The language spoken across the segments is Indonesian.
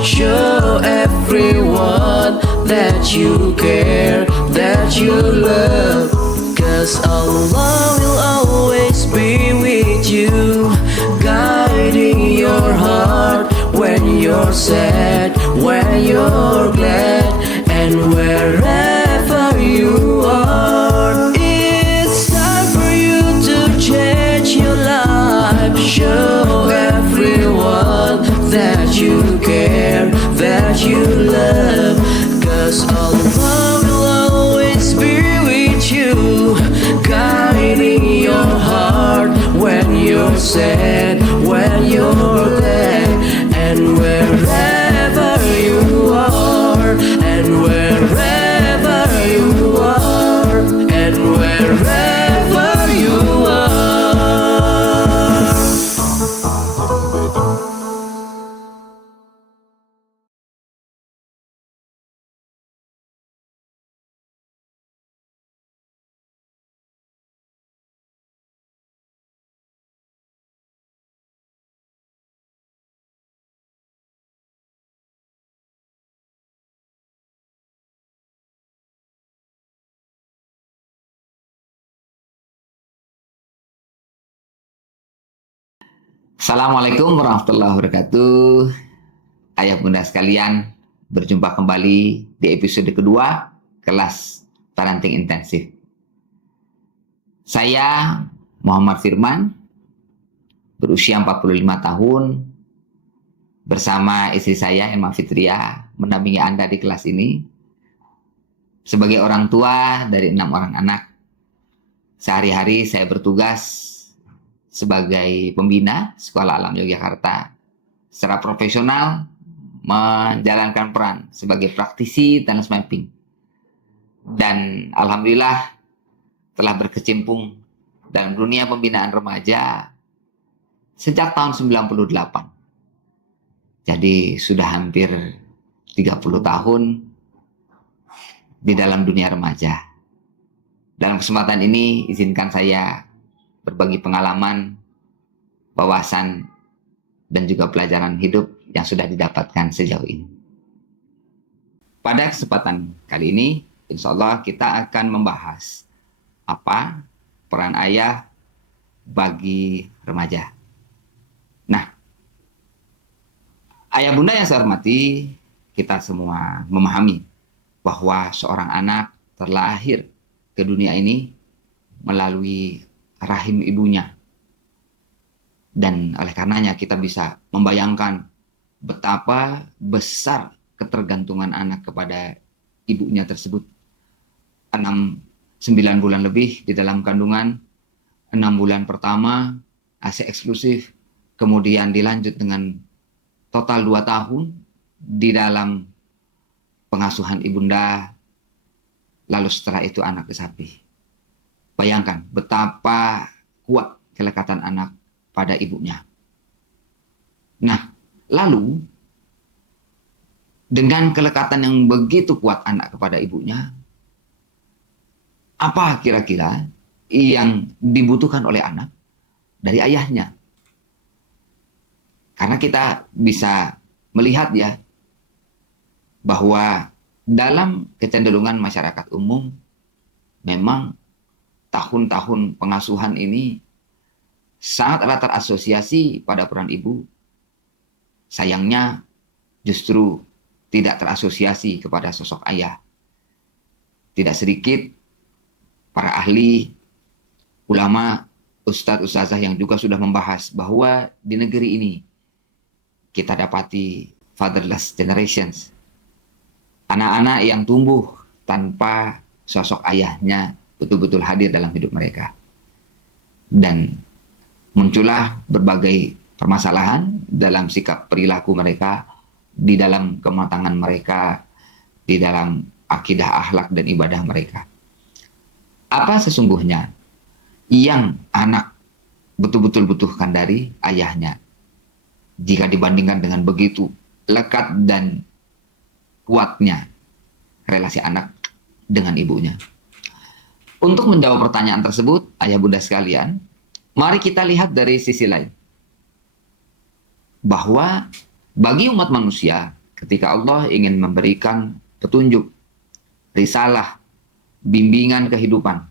Show everyone that you care, that you love. 'Cause Allah will always be with you, guiding your heart when you're sad, when you're glad, and wherever you are. It's time for you to change your life. Show everyone that you care, that you love. 'Cause Allah will always be with you, guiding your heart when you're sad, when you're glad, and wherever you are, and wherever you are, and wherever you are. Assalamualaikum warahmatullahi wabarakatuh. Ayah bunda sekalian, berjumpa kembali di episode kedua kelas parenting intensif. Saya Muhammad Firman, berusia 45 tahun, bersama istri saya Emma Fitria mendampingi Anda di kelas ini. Sebagai orang tua dari 6 orang anak, sehari-hari saya bertugas sebagai pembina Sekolah Alam Yogyakarta, secara profesional menjalankan peran sebagai praktisi talent mapping. Dan alhamdulillah telah berkecimpung dalam dunia pembinaan remaja sejak tahun 98. Jadi sudah hampir 30 tahun di dalam dunia remaja. Dalam kesempatan ini izinkan saya berbagi pengalaman, wawasan, dan juga pelajaran hidup yang sudah didapatkan sejauh ini. Pada kesempatan kali ini, insya Allah kita akan membahas apa peran ayah bagi remaja. Nah, ayah bunda yang saya hormati, kita semua memahami bahwa seorang anak terlahir ke dunia ini melalui rahim ibunya. Dan oleh karenanya kita bisa membayangkan betapa besar ketergantungan anak kepada ibunya tersebut. 9 bulan lebih di dalam kandungan, 6 bulan pertama ASI eksklusif, kemudian dilanjut dengan total 2 tahun di dalam pengasuhan ibunda, lalu setelah itu anak kesapi. Bayangkan betapa kuat kelekatan anak pada ibunya. Nah, lalu dengan kelekatan yang begitu kuat anak kepada ibunya, apa kira-kira yang dibutuhkan oleh anak dari ayahnya? Karena kita bisa melihat ya, bahwa dalam kecenderungan masyarakat umum, memang tahun-tahun pengasuhan ini sangat erat terasosiasi pada peran ibu. Sayangnya justru tidak terasosiasi kepada sosok ayah. Tidak sedikit para ahli, ulama, ustadz, ustazah yang juga sudah membahas bahwa di negeri ini kita dapati fatherless generations. Anak-anak yang tumbuh tanpa sosok ayahnya betul-betul hadir dalam hidup mereka. Dan muncullah berbagai permasalahan dalam sikap perilaku mereka, di dalam kematangan mereka, di dalam akidah, akhlak, dan ibadah mereka. Apa sesungguhnya yang anak betul-betul butuhkan dari ayahnya jika dibandingkan dengan begitu lekat dan kuatnya relasi anak dengan ibunya? Untuk menjawab pertanyaan tersebut, ayah bunda sekalian, mari kita lihat dari sisi lain. Bahwa bagi umat manusia, ketika Allah ingin memberikan petunjuk, risalah, bimbingan kehidupan,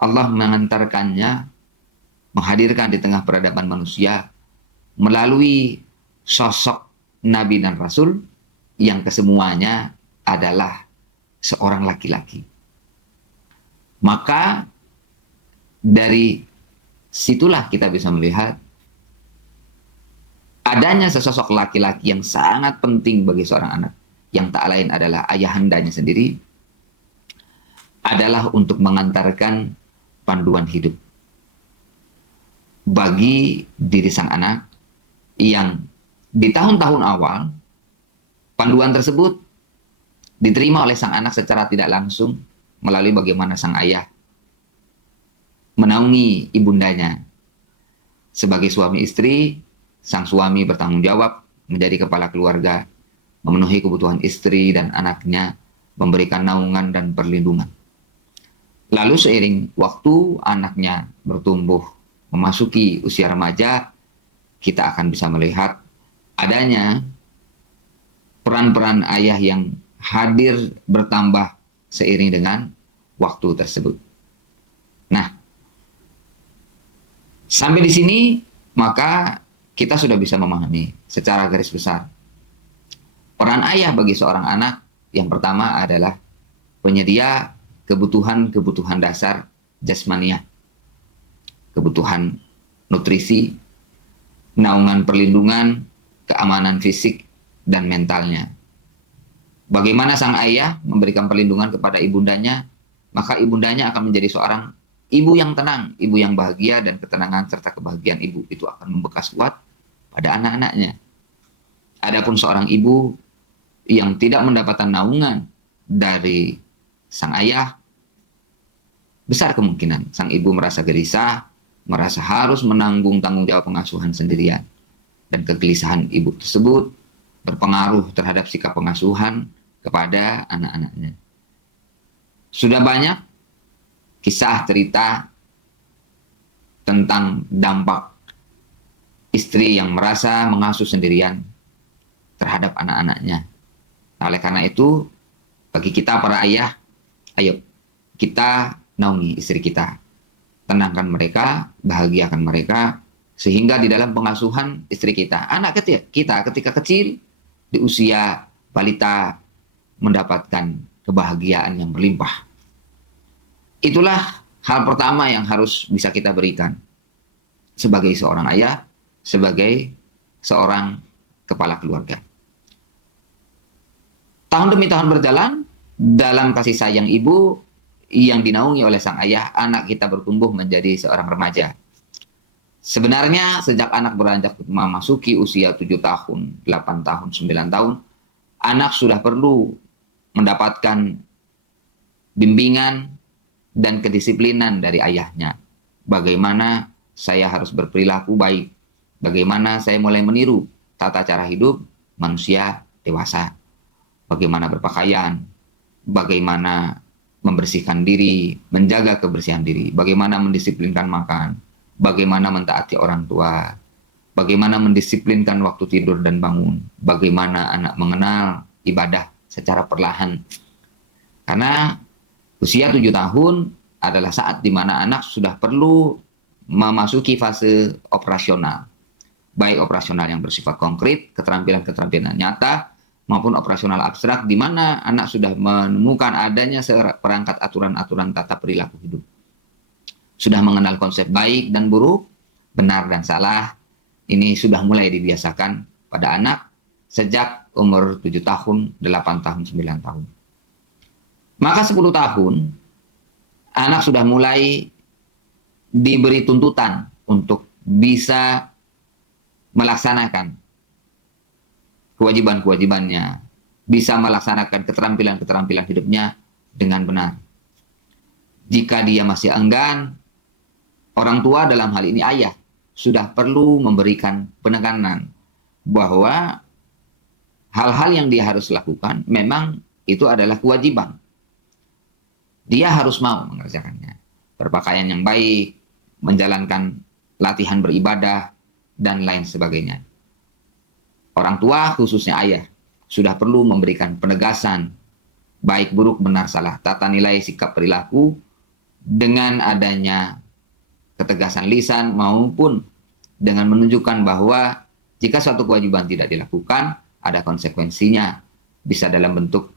Allah mengantarkannya, menghadirkan di tengah peradaban manusia melalui sosok Nabi dan Rasul yang kesemuanya adalah seorang laki-laki. Maka dari situlah kita bisa melihat adanya sesosok laki-laki yang sangat penting bagi seorang anak, yang tak lain adalah ayahandanya sendiri, adalah untuk mengantarkan panduan hidup bagi diri sang anak, yang di tahun-tahun awal panduan tersebut diterima oleh sang anak secara tidak langsung melalui bagaimana sang ayah menaungi ibundanya. Sebagai suami istri, sang suami bertanggung jawab menjadi kepala keluarga, memenuhi kebutuhan istri dan anaknya, memberikan naungan dan perlindungan. Lalu seiring waktu anaknya bertumbuh, memasuki usia remaja, kita akan bisa melihat adanya peran-peran ayah yang hadir bertambah seiring dengan waktu tersebut. Nah, sampai di sini maka kita sudah bisa memahami secara garis besar peran ayah bagi seorang anak. Yang pertama adalah penyedia kebutuhan-kebutuhan dasar jasmaniah, kebutuhan nutrisi, naungan perlindungan, keamanan fisik dan mentalnya. Bagaimana sang ayah memberikan perlindungan kepada ibundanya, maka ibundanya akan menjadi seorang ibu yang tenang, ibu yang bahagia, dan ketenangan serta kebahagiaan ibu itu akan membekas kuat pada anak-anaknya. Adapun seorang ibu yang tidak mendapatkan naungan dari sang ayah, besar kemungkinan sang ibu merasa gelisah, merasa harus menanggung tanggung jawab pengasuhan sendirian. Dan kegelisahan ibu tersebut berpengaruh terhadap sikap pengasuhan kepada anak-anaknya. Sudah banyak kisah cerita tentang dampak istri yang merasa mengasuh sendirian terhadap anak-anaknya. Nah, oleh karena itu, bagi kita para ayah, ayo kita naungi istri kita, tenangkan mereka, bahagiakan mereka, sehingga di dalam pengasuhan istri kita, anak kita ketika kecil, di usia balita, mendapatkan kebahagiaan yang berlimpah. Itulah hal pertama yang harus bisa kita berikan sebagai seorang ayah, sebagai seorang kepala keluarga. Tahun demi tahun berjalan, dalam kasih sayang ibu yang dinaungi oleh sang ayah, anak kita bertumbuh menjadi seorang remaja. Sebenarnya sejak anak beranjak memasuki usia 7 tahun, 8 tahun, 9 tahun, anak sudah perlu mendapatkan bimbingan dan kedisiplinan dari ayahnya. Bagaimana saya harus berperilaku baik, bagaimana saya mulai meniru tata cara hidup manusia dewasa, bagaimana berpakaian, bagaimana membersihkan diri, menjaga kebersihan diri, bagaimana mendisiplinkan makan, bagaimana mentaati orang tua, bagaimana mendisiplinkan waktu tidur dan bangun, bagaimana anak mengenal ibadah secara perlahan. Karena usia 7 tahun adalah saat di mana anak sudah perlu memasuki fase operasional, baik operasional yang bersifat konkret, keterampilan-keterampilan nyata, maupun operasional abstrak, di mana anak sudah menemukan adanya perangkat aturan-aturan tata perilaku hidup. Sudah mengenal konsep baik dan buruk, benar dan salah. Ini sudah mulai dibiasakan pada anak sejak umur 7 tahun, 8 tahun, 9 tahun. Maka 10 tahun, anak sudah mulai diberi tuntutan untuk bisa melaksanakan kewajiban-kewajibannya, bisa melaksanakan keterampilan-keterampilan hidupnya dengan benar. Jika dia masih enggan, orang tua dalam hal ini ayah sudah perlu memberikan penekanan bahwa hal-hal yang dia harus lakukan memang itu adalah kewajiban. Dia harus mau mengerjakannya. Berpakaian yang baik, menjalankan latihan beribadah, dan lain sebagainya. Orang tua, khususnya ayah, sudah perlu memberikan penegasan baik buruk benar salah, tata nilai sikap perilaku dengan adanya ketegasan lisan maupun dengan menunjukkan bahwa jika suatu kewajiban tidak dilakukan, ada konsekuensinya. Bisa dalam bentuk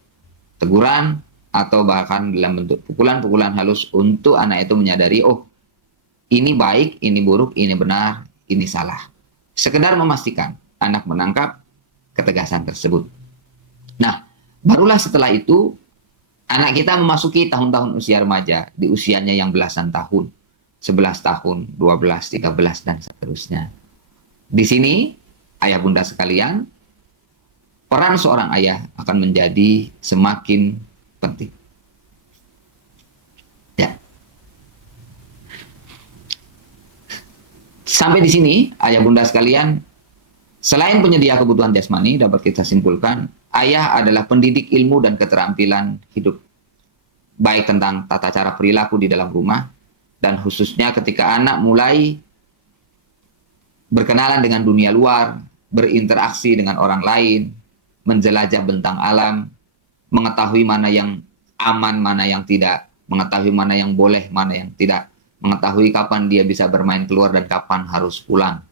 teguran atau bahkan dalam bentuk pukulan-pukulan halus untuk anak itu menyadari, oh ini baik, ini buruk, ini benar, ini salah. Sekedar memastikan anak menangkap ketegasan tersebut. Nah, barulah setelah itu anak kita memasuki tahun-tahun usia remaja, di usianya yang belasan tahun, 11 tahun, 12, 13, dan seterusnya. Di sini, ayah bunda sekalian, peran seorang ayah akan menjadi semakin penting. Ya. Sampai di sini, ayah bunda sekalian, selain penyedia kebutuhan jasmani, dapat kita simpulkan, ayah adalah pendidik ilmu dan keterampilan hidup. Baik tentang tata cara perilaku di dalam rumah, dan khususnya ketika anak mulai berkenalan dengan dunia luar, berinteraksi dengan orang lain, menjelajah bentang alam, mengetahui mana yang aman, mana yang tidak, mengetahui mana yang boleh, mana yang tidak, mengetahui kapan dia bisa bermain keluar dan kapan harus pulang.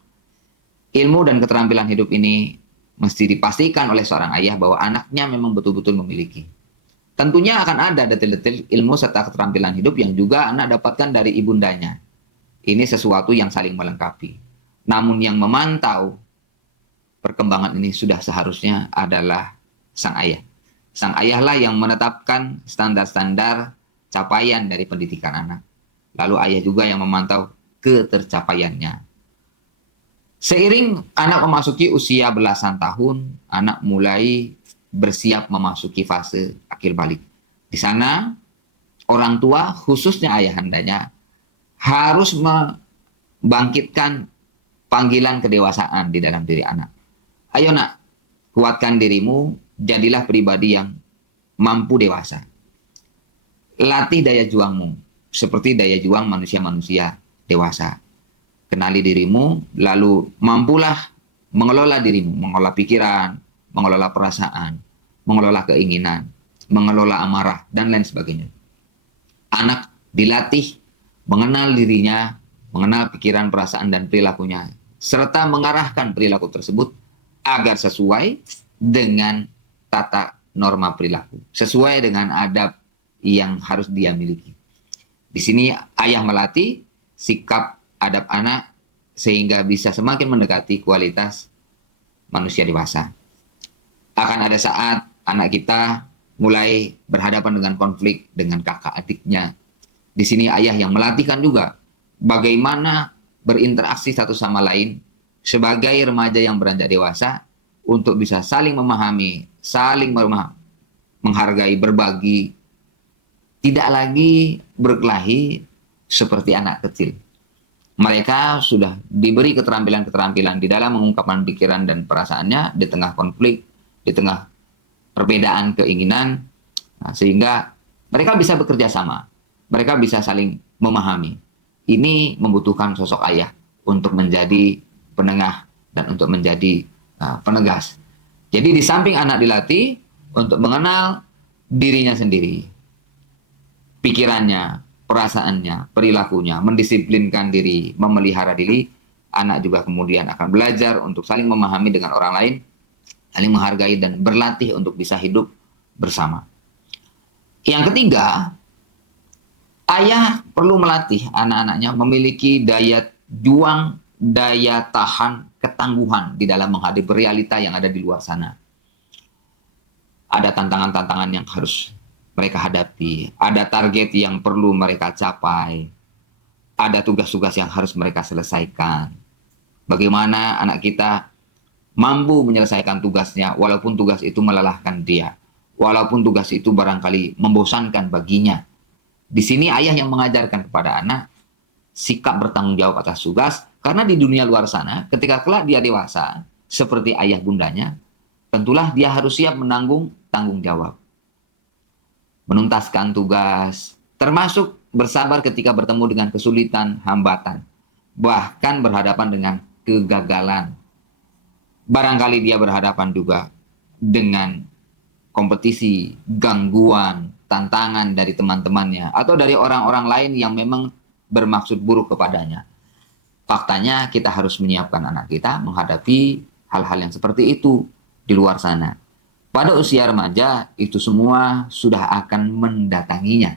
Ilmu dan keterampilan hidup ini mesti dipastikan oleh seorang ayah bahwa anaknya memang betul-betul memiliki. Tentunya akan ada detail-detail ilmu serta keterampilan hidup yang juga anak dapatkan dari ibundanya. Ini sesuatu yang saling melengkapi. Namun yang memantau perkembangan ini sudah seharusnya adalah sang ayah. Sang ayahlah yang menetapkan standar-standar capaian dari pendidikan anak. Lalu ayah juga yang memantau ketercapaiannya. Seiring anak memasuki usia belasan tahun, anak mulai bersiap memasuki fase akhir balik. Di sana, orang tua, khususnya ayahandanya, harus membangkitkan panggilan kedewasaan di dalam diri anak. Ayo nak, kuatkan dirimu, jadilah pribadi yang mampu dewasa. Latih daya juangmu, seperti daya juang manusia-manusia dewasa. Kenali dirimu, lalu mampulah mengelola dirimu, mengelola pikiran, mengelola perasaan, mengelola keinginan, mengelola amarah, dan lain sebagainya. Anak dilatih mengenal dirinya, mengenal pikiran, perasaan, dan perilakunya, serta mengarahkan perilaku tersebut agar sesuai dengan tata norma perilaku, sesuai dengan adab yang harus dia miliki. Di sini ayah melatih sikap adab anak sehingga bisa semakin mendekati kualitas manusia dewasa. Akan ada saat anak kita mulai berhadapan dengan konflik dengan kakak adiknya. Di sini ayah yang melatihkan juga bagaimana berinteraksi satu sama lain sebagai remaja yang beranjak dewasa untuk bisa saling memahami, saling menghargai, berbagi, tidak lagi berkelahi seperti anak kecil. Mereka sudah diberi keterampilan-keterampilan di dalam mengungkapkan pikiran dan perasaannya di tengah konflik, di tengah perbedaan keinginan, sehingga mereka bisa bekerja sama, mereka bisa saling memahami. Ini membutuhkan sosok ayah untuk menjadi penengah dan untuk menjadi penegas. Jadi di samping anak dilatih untuk mengenal dirinya sendiri, pikirannya, perasaannya, perilakunya, mendisiplinkan diri, memelihara diri, anak juga kemudian akan belajar untuk saling memahami dengan orang lain, saling menghargai dan berlatih untuk bisa hidup bersama. Yang ketiga, ayah perlu melatih anak-anaknya memiliki daya juang, daya tahan, ketangguhan di dalam menghadapi realita yang ada di luar sana. Ada tantangan-tantangan yang harus mereka hadapi, ada target yang perlu mereka capai, ada tugas-tugas yang harus mereka selesaikan. Bagaimana anak kita mampu menyelesaikan tugasnya walaupun tugas itu melelahkan dia, walaupun tugas itu barangkali membosankan baginya. Di sini ayah yang mengajarkan kepada anak sikap bertanggung jawab atas tugas, karena di dunia luar sana ketika kelak dia dewasa seperti ayah bundanya, tentulah dia harus siap menanggung tanggung jawab, menuntaskan tugas, termasuk bersabar ketika bertemu dengan kesulitan, hambatan, bahkan berhadapan dengan kegagalan. Barangkali dia berhadapan juga dengan kompetisi, gangguan, tantangan dari teman-temannya atau dari orang-orang lain yang memang bermaksud buruk kepadanya. Faktanya kita harus menyiapkan anak kita menghadapi hal-hal yang seperti itu di luar sana. Pada usia remaja itu semua sudah akan mendatanginya.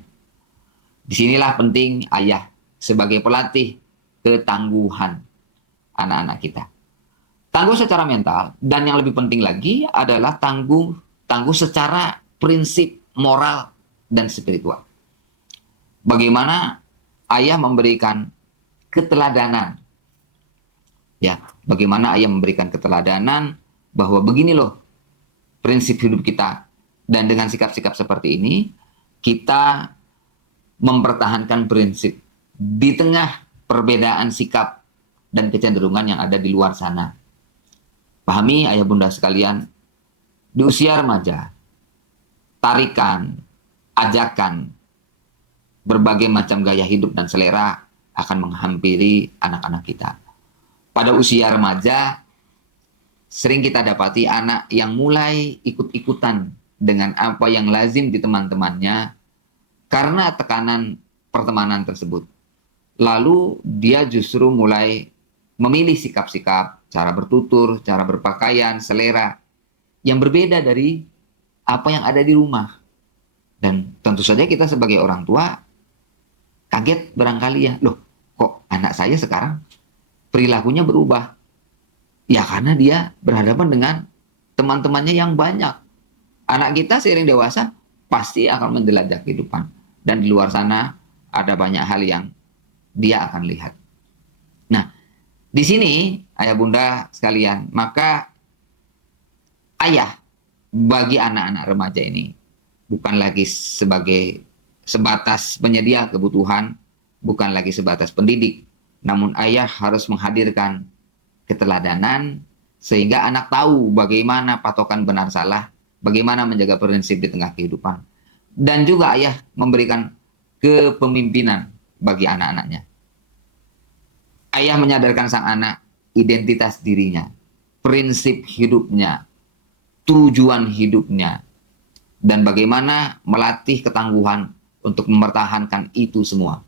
Disinilah penting ayah sebagai pelatih ketangguhan anak-anak kita. Tangguh secara mental, dan yang lebih penting lagi adalah tangguh secara prinsip moral dan spiritual. Bagaimana ayah memberikan keteladanan. Ya, bagaimana ayah memberikan keteladanan bahwa begini loh prinsip hidup kita, dan dengan sikap-sikap seperti ini kita mempertahankan prinsip di tengah perbedaan sikap dan kecenderungan yang ada di luar sana. Pahami ayah bunda sekalian, di usia remaja, tarikan, ajakan, berbagai macam gaya hidup dan selera akan menghampiri anak-anak kita. Pada usia remaja, sering kita dapati anak yang mulai ikut-ikutan dengan apa yang lazim di teman-temannya karena tekanan pertemanan tersebut. Lalu dia justru mulai memilih sikap-sikap, cara bertutur, cara berpakaian, selera yang berbeda dari apa yang ada di rumah. Dan tentu saja kita sebagai orang tua kaget barangkali ya, loh kok anak saya sekarang perilakunya berubah? Ya karena dia berhadapan dengan teman-temannya yang banyak. Anak kita seiring dewasa pasti akan menjelajah kehidupan. Dan di luar sana ada banyak hal yang dia akan lihat. Nah, di sini ayah bunda sekalian, maka ayah bagi anak-anak remaja ini bukan lagi sebatas penyedia kebutuhan, bukan lagi sebatas pendidik, namun ayah harus menghadirkan keteladanan sehingga anak tahu bagaimana patokan benar salah, bagaimana menjaga prinsip di tengah kehidupan. Dan juga ayah memberikan kepemimpinan bagi anak-anaknya. Ayah menyadarkan sang anak identitas dirinya, prinsip hidupnya, tujuan hidupnya, dan bagaimana melatih ketangguhan untuk mempertahankan itu semua.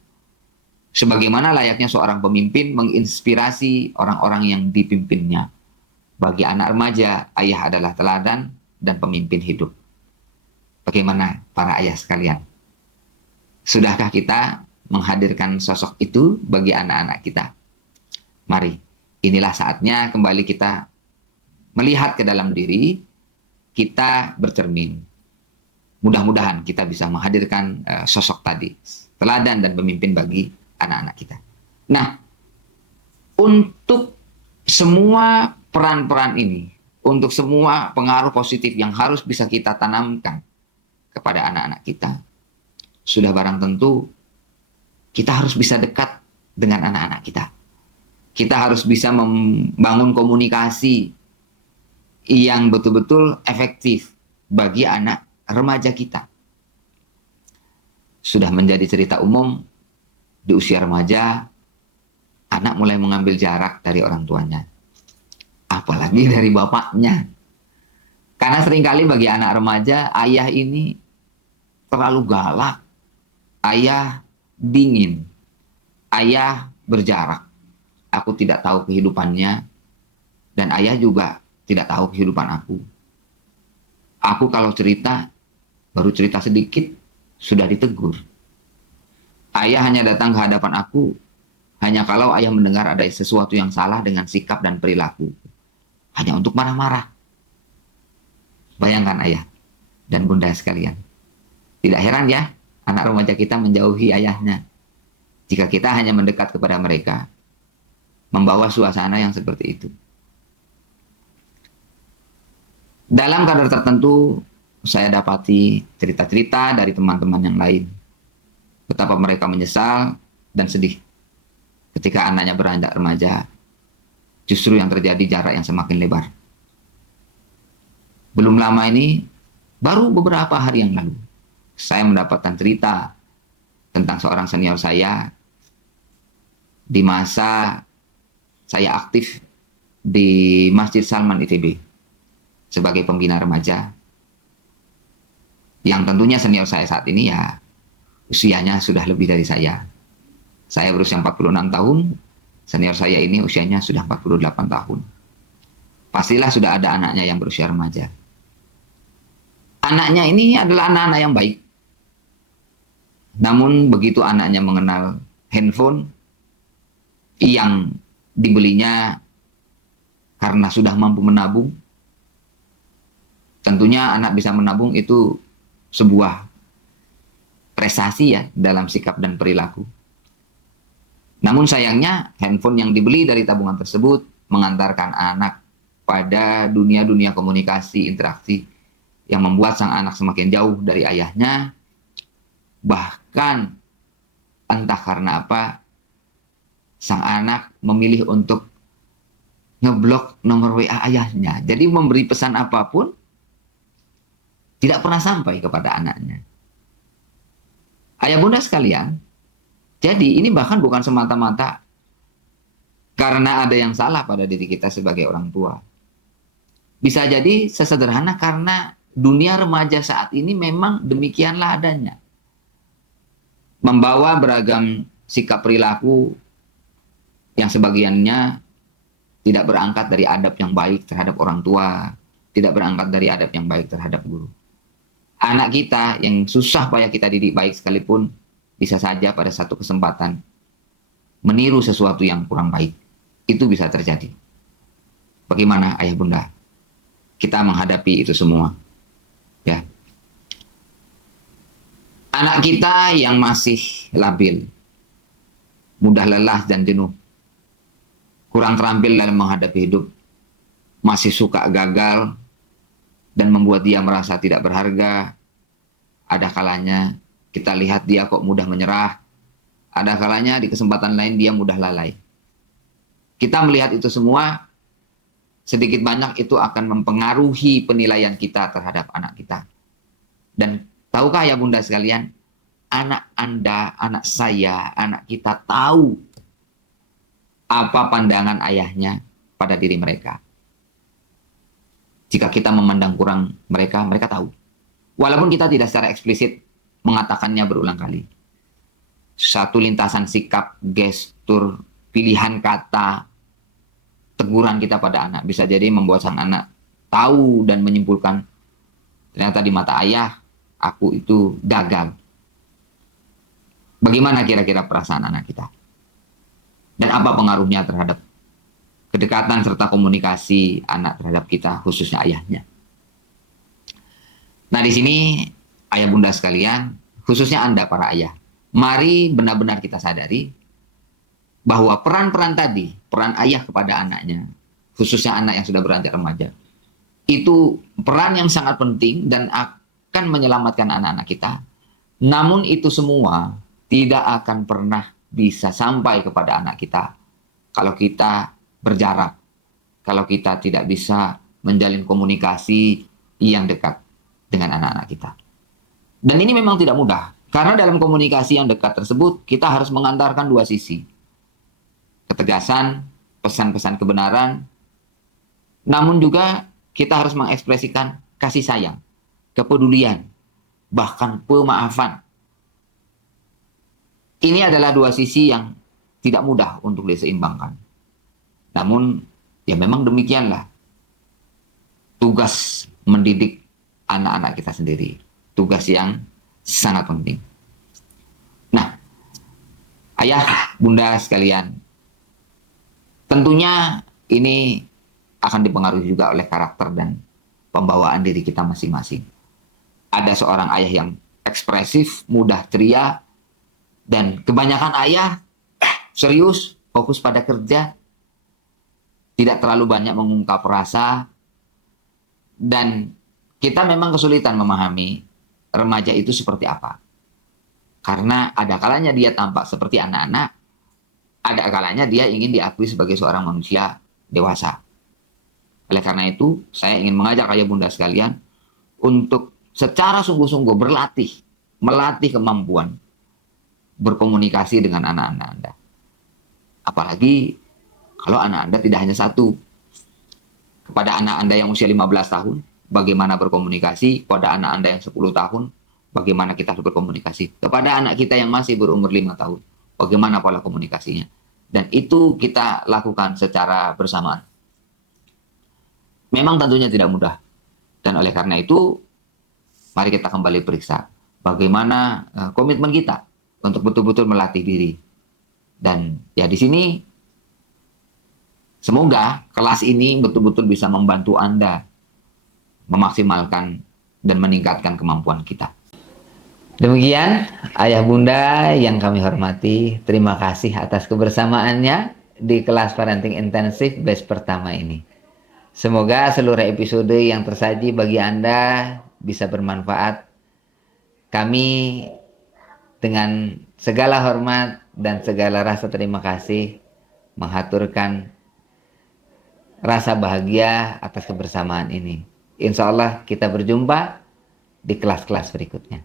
Sebagaimana layaknya seorang pemimpin menginspirasi orang-orang yang dipimpinnya. Bagi anak remaja, ayah adalah teladan dan pemimpin hidup. Bagaimana para ayah sekalian? Sudahkah kita menghadirkan sosok itu bagi anak-anak kita? Mari, inilah saatnya kembali kita melihat ke dalam diri, kita bercermin. Mudah-mudahan kita bisa menghadirkan sosok tadi, teladan dan pemimpin bagi anak-anak kita. Nah, untuk semua peran-peran ini, untuk semua pengaruh positif yang harus bisa kita tanamkan kepada anak-anak kita, sudah barang tentu kita harus bisa dekat dengan anak-anak kita. Kita harus bisa membangun komunikasi yang betul-betul efektif bagi anak remaja kita. Sudah menjadi cerita umum, di usia remaja, anak mulai mengambil jarak dari orang tuanya. Apalagi dari bapaknya. Karena seringkali bagi anak remaja, ayah ini terlalu galak. Ayah dingin. Ayah berjarak. Aku tidak tahu kehidupannya. Dan ayah juga tidak tahu kehidupan aku. Aku kalau cerita, baru cerita sedikit, sudah ditegur. Ayah hanya datang ke hadapan aku hanya kalau ayah mendengar ada sesuatu yang salah dengan sikap dan perilaku. Hanya untuk marah-marah. Bayangkan ayah dan bunda sekalian. Tidak heran ya, anak remaja kita menjauhi ayahnya. Jika kita hanya mendekat kepada mereka, membawa suasana yang seperti itu. Dalam kadar tertentu, saya dapati cerita-cerita dari teman-teman yang lain. Betapa mereka menyesal dan sedih ketika anaknya beranjak remaja. Justru yang terjadi jarak yang semakin lebar. Belum lama ini, baru beberapa hari yang lalu, saya mendapatkan cerita tentang seorang senior saya di masa saya aktif di Masjid Salman ITB. sebagai pembina remaja, yang tentunya senior saya saat ini ya usianya sudah lebih dari saya. Saya berusia 46 tahun, senior saya ini usianya sudah 48 tahun. Pastilah sudah ada anaknya yang berusia remaja. Anaknya ini adalah anak-anak yang baik. Namun begitu anaknya mengenal handphone yang dibelinya karena sudah mampu menabung, tentunya anak bisa menabung itu sebuah prestasi ya dalam sikap dan perilaku. Namun sayangnya handphone yang dibeli dari tabungan tersebut mengantarkan anak pada dunia-dunia komunikasi, interaksi yang membuat sang anak semakin jauh dari ayahnya. Bahkan entah karena apa, sang anak memilih untuk ngeblok nomor WA ayahnya. Jadi memberi pesan apapun tidak pernah sampai kepada anaknya. Ayah bunda sekalian, jadi ini bahkan bukan semata-mata karena ada yang salah pada diri kita sebagai orang tua. Bisa jadi sesederhana karena dunia remaja saat ini memang demikianlah adanya. Membawa beragam sikap perilaku yang sebagiannya tidak berangkat dari adab yang baik terhadap orang tua, tidak berangkat dari adab yang baik terhadap guru. Anak kita yang susah payah kita didik baik sekalipun bisa saja pada satu kesempatan meniru sesuatu yang kurang baik. Itu bisa terjadi. Bagaimana ayah bunda kita menghadapi itu semua? Ya. Anak kita yang masih labil, mudah lelah dan jenuh, kurang terampil dalam menghadapi hidup, masih suka gagal, dan membuat dia merasa tidak berharga. Ada kalanya kita lihat dia kok mudah menyerah. Ada kalanya di kesempatan lain dia mudah lalai. Kita melihat itu semua, sedikit banyak itu akan mempengaruhi penilaian kita terhadap anak kita. Dan tahukah ya bunda sekalian, anak Anda, anak saya, anak kita tahu apa pandangan ayahnya pada diri mereka. Jika kita memandang kurang mereka, mereka tahu. Walaupun kita tidak secara eksplisit mengatakannya berulang kali. Satu lintasan sikap, gestur, pilihan kata, teguran kita pada anak bisa jadi membuat sang anak tahu dan menyimpulkan ternyata di mata ayah, aku itu gagal. Bagaimana kira-kira perasaan anak kita? Dan apa pengaruhnya terhadap kedekatan serta komunikasi anak terhadap kita, khususnya ayahnya. Nah, di sini ayah bunda sekalian, khususnya Anda para ayah, mari benar-benar kita sadari bahwa peran-peran tadi, peran ayah kepada anaknya, khususnya anak yang sudah beranjak remaja, itu peran yang sangat penting dan akan menyelamatkan anak-anak kita. Namun itu semua tidak akan pernah bisa sampai kepada anak kita kalau kita berjarak, kalau kita tidak bisa menjalin komunikasi yang dekat dengan anak-anak kita. Dan ini memang tidak mudah, karena dalam komunikasi yang dekat tersebut, kita harus mengantarkan dua sisi. Ketegasan, pesan-pesan kebenaran, namun juga kita harus mengekspresikan kasih sayang, kepedulian, bahkan pemaafan. Ini adalah dua sisi yang tidak mudah untuk diseimbangkan. Namun, ya memang demikianlah tugas mendidik anak-anak kita sendiri. Tugas yang sangat penting. Nah, ayah, bunda sekalian, tentunya ini akan dipengaruhi juga oleh karakter dan pembawaan diri kita masing-masing. Ada seorang ayah yang ekspresif, mudah ceria, dan kebanyakan ayah serius, fokus pada kerja, tidak terlalu banyak mengungkap rasa, dan kita memang kesulitan memahami remaja itu seperti apa. Karena ada kalanya dia tampak seperti anak-anak, ada kalanya dia ingin diakui sebagai seorang manusia dewasa. Oleh karena itu, saya ingin mengajak ayah bunda sekalian untuk secara sungguh-sungguh melatih kemampuan berkomunikasi dengan anak-anak Anda. Apalagi kalau anak Anda tidak hanya satu. Kepada anak Anda yang usia 15 tahun, bagaimana berkomunikasi. Kepada anak Anda yang 10 tahun, bagaimana kita harus berkomunikasi. Kepada anak kita yang masih berumur 5 tahun, bagaimana pola komunikasinya. Dan itu kita lakukan secara bersamaan. Memang tentunya tidak mudah. Dan oleh karena itu, mari kita kembali periksa bagaimana komitmen kita untuk betul-betul melatih diri. Dan ya di sini, semoga kelas ini betul-betul bisa membantu Anda memaksimalkan dan meningkatkan kemampuan kita. Demikian, Ayah Bunda yang kami hormati, terima kasih atas kebersamaannya di kelas Parenting Intensif batch pertama ini. Semoga seluruh episode yang tersaji bagi Anda bisa bermanfaat. Kami dengan segala hormat dan segala rasa terima kasih menghaturkan rasa bahagia atas kebersamaan ini. Insya Allah kita berjumpa di kelas-kelas berikutnya.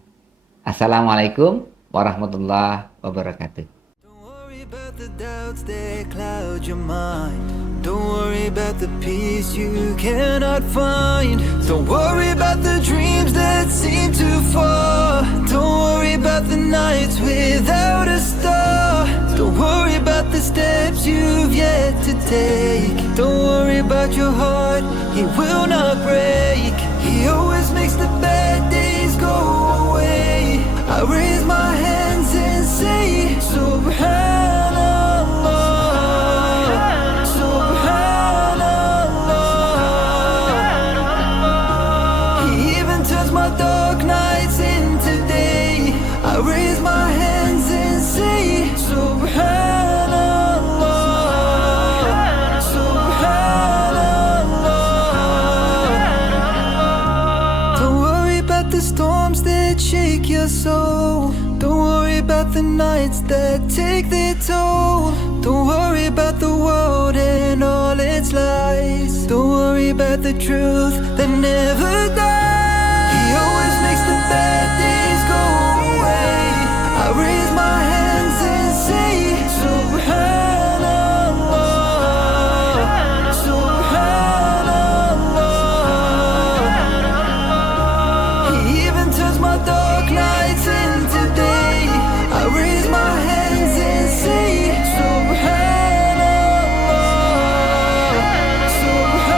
Assalamualaikum warahmatullahi wabarakatuh. Don't worry about the doubts that cloud your mind. Don't worry about the peace you cannot find. Don't worry about the dreams that seem too far. Don't worry about the nights without a star. Don't worry about the steps you've yet to take. Don't worry about your heart, it will not break. He always makes the bad days go away. I raise my hands and say Subhanallah, Subhanallah. He even turns my dark nights into day. I raise my hands and say Subhanallah, Subhanallah. Don't worry about the storms that shake your soul. Don't worry about the nights that take their toll. Don't worry about the world and all its lies. Don't worry about the truth that never dies. He always makes the bad days go away. I raise my hands and say Subhanallah, Subhanallah. He even turns my dark nights into day. I raise my hands and say Subhanallah, Subhanallah.